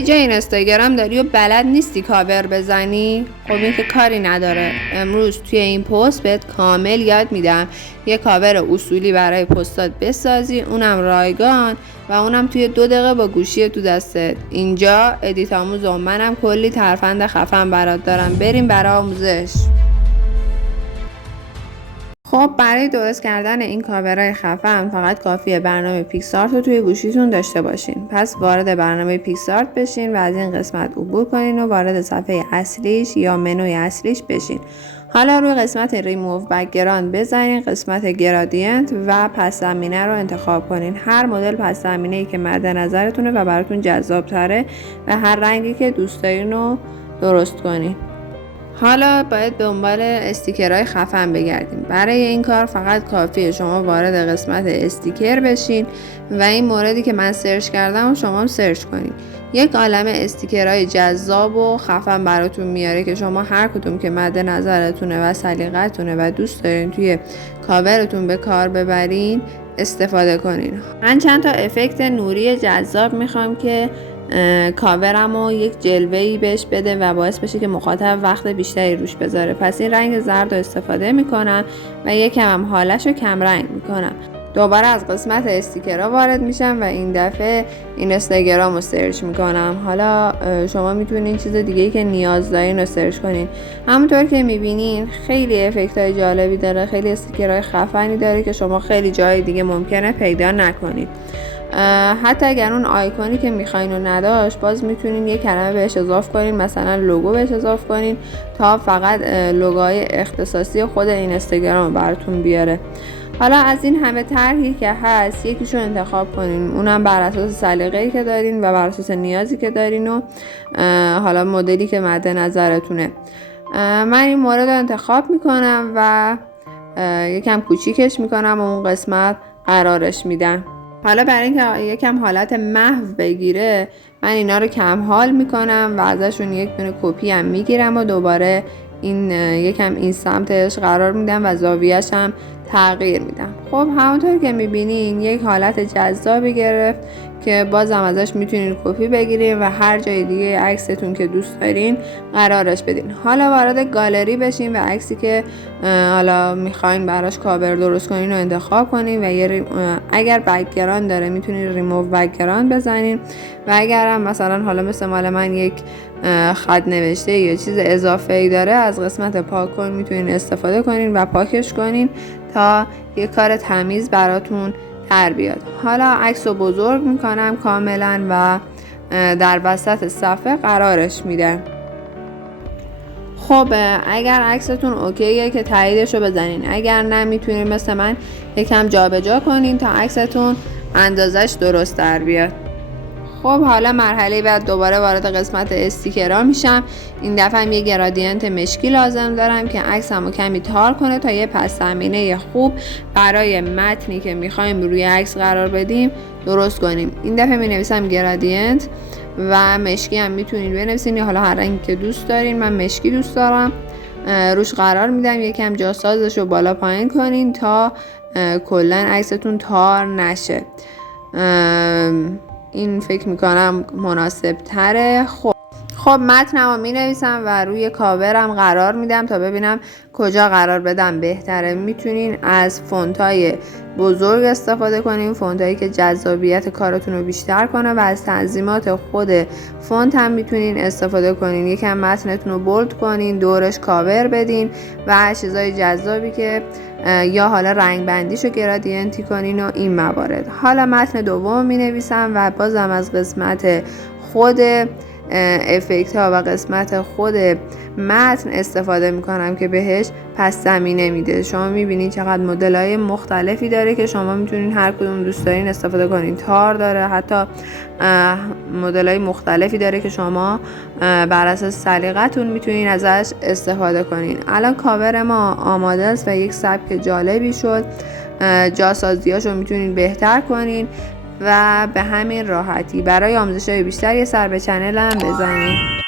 اینجا این اینستاگرام داری و بلد نیستی کاور بزنی؟ خب این که کاری نداره. امروز توی این پست بهت کامل یاد میدم یه کاور اصولی برای پستات بسازی، اونم رایگان و اونم توی 2 دقیقه با گوشی تو دستت. اینجا ادیت آموز و منم کلی ترفند خفن برات دارم. بریم برای آموزش. خب برای درست کردن این کاورهای خفن فقط کافیه برنامه پیکسارت رو توی گوشیتون داشته باشین. پس وارد برنامه پیکسارت بشین و از این قسمت عبور کنین و وارد صفحه اصلیش یا منوی اصلیش بشین. حالا روی قسمت ریموو بک‌گراند بزنین، قسمت گرادینت و پس زمینه رو انتخاب کنین. هر مدل پس زمینه‌ای که مد نظرتونه و براتون جذاب تره و هر رنگی که دوست دارین رو درست کنین. حالا باید به دنبال استیکرهای خفن بگردیم. برای این کار فقط کافیه شما وارد قسمت استیکر بشین و این موردی که من سرچ کردم و شما هم سرچ کنید. یک عالمه استیکرهای جذاب و خفن براتون میاره که شما هر کدوم که مد نظرتونه و سلیقتونه و دوست دارین توی کاورتون به کار ببرین استفاده کنین. من چند تا افکت نوری جذاب میخوام که کاورمو یک جلوه‌ای بهش بده و باعث بشه که مخاطب وقت بیشتری روش بذاره. پس این رنگ زرد رو استفاده میکنم و یکم هم حالش رو کم رنگ میکنم. دوباره از قسمت استیکرها وارد میشم و این دفعه اینستاگرام رو سرچ میکنم. حالا شما میتونین چیز دیگه‌ای که نیاز دارین رو سرچ کنین. همونطور که میبینین خیلی افکت‌های جالبی داره، خیلی استیکرهای خفنی داره که شما خیلی جای دیگه ممکنه پیدا نکنید. حتی اگر اون آیکونی که میخواین رو نداشت باز میتونین یه کلمه بهش اضافه کنین، مثلا لوگو بهش اضافه کنین تا فقط لوگوهای اختصاصی خود اینستاگرام براتون بیاره. حالا از این همه طرحی که هست یکیشو انتخاب کنین، اونم بر اساس سلیقه‌ای که دارین و بر اساس نیازی که دارین و حالا مدلی که مد نظرتونه. من این مورد رو انتخاب میکنم و یکم کوچیکش میکنم و اون قسمت قرارش میدم. حالا برای اینکه یکم حالت محو بگیره من اینا رو کم حال میکنم و ازشون یک دونه کپی هم میگیرم و دوباره یکم این سمتش قرار میدم و زاویه‌اش هم تغییر میدم. خب همونطور که میبینین یک حالت جذابی گرفت که بازم ازش میتونین کپی بگیرین و هر جای دیگه عکستون که دوست دارین قرارش بدین. حالا وارد گالری بشین و عکسی که حالا میخواین براش کاور درست کنین رو انتخاب کنین و اگر بک‌گراند داره میتونین ریموو بک‌گراند بزنین و اگر هم مثلا حالا مثل مال من یک خط نوشته یا چیز اضافه ای داره از قسمت پاک کن میتونین استفاده کنین و پاکش کنین تا یه کار تمیز براتون تر بیاد. حالا عکس رو بزرگ میکنم کاملا و در وسط صفحه قرارش میدم. خب اگر عکستون اوکیه که تاییدش رو بزنین، اگر نه میتونین مثل من یکم جابجا کنین تا عکستون اندازش درست در بیاد. خب حالا مرحله بعد دوباره وارد قسمت استیکرها میشم. این دفعه هم یه گرادینت مشکی لازم دارم که عکسمو کمی تار کنه تا یه پس زمینه خوب برای متنی که میخوایم روی عکس قرار بدیم درست کنیم. این دفعه مینویسم گرادینت و مشکی هم میتونین بنویسین، حالا هر رنگی که دوست دارین. من مشکی دوست دارم. روش قرار میدم، یکم جاسازش رو بالا پایین کنین تا کلا عکستون تار نشه. این فکر میکنم مناسب تره. خب متنمو می نویسم و روی کاورم قرار میدم تا ببینم کجا قرار بدم بهتره. میتونین از فونتای بزرگ استفاده کنین، فونتایی که جذابیت کارتون رو بیشتر کنه، و از تنظیمات خود فونت هم میتونین استفاده کنین. یکم متنتون رو بولد کنین، دورش کاور بدین و چیزای جذابی که یا حالا رنگ بندیشو گرادینتی کنین و این موارد. حالا متن دوم می نویسم و بازم از قسمت خود افکت ها و قسمت خود متن استفاده میکنم که بهش پس زمینه میده. شما میبینید چقدر مدل های مختلفی داره که شما میتونین هر کدوم دوست دارین استفاده کنین. تار داره، حتی مدل های مختلفی داره که شما بر اساس سلیقتون میتونین ازش استفاده کنین. الان کاور ما آماده است و یک سبک جالبی شد. جاسازیاشو میتونین بهتر کنین و به همین راحتی. برای آموزش‌های بیشتر یه سر به چنلم بزنید.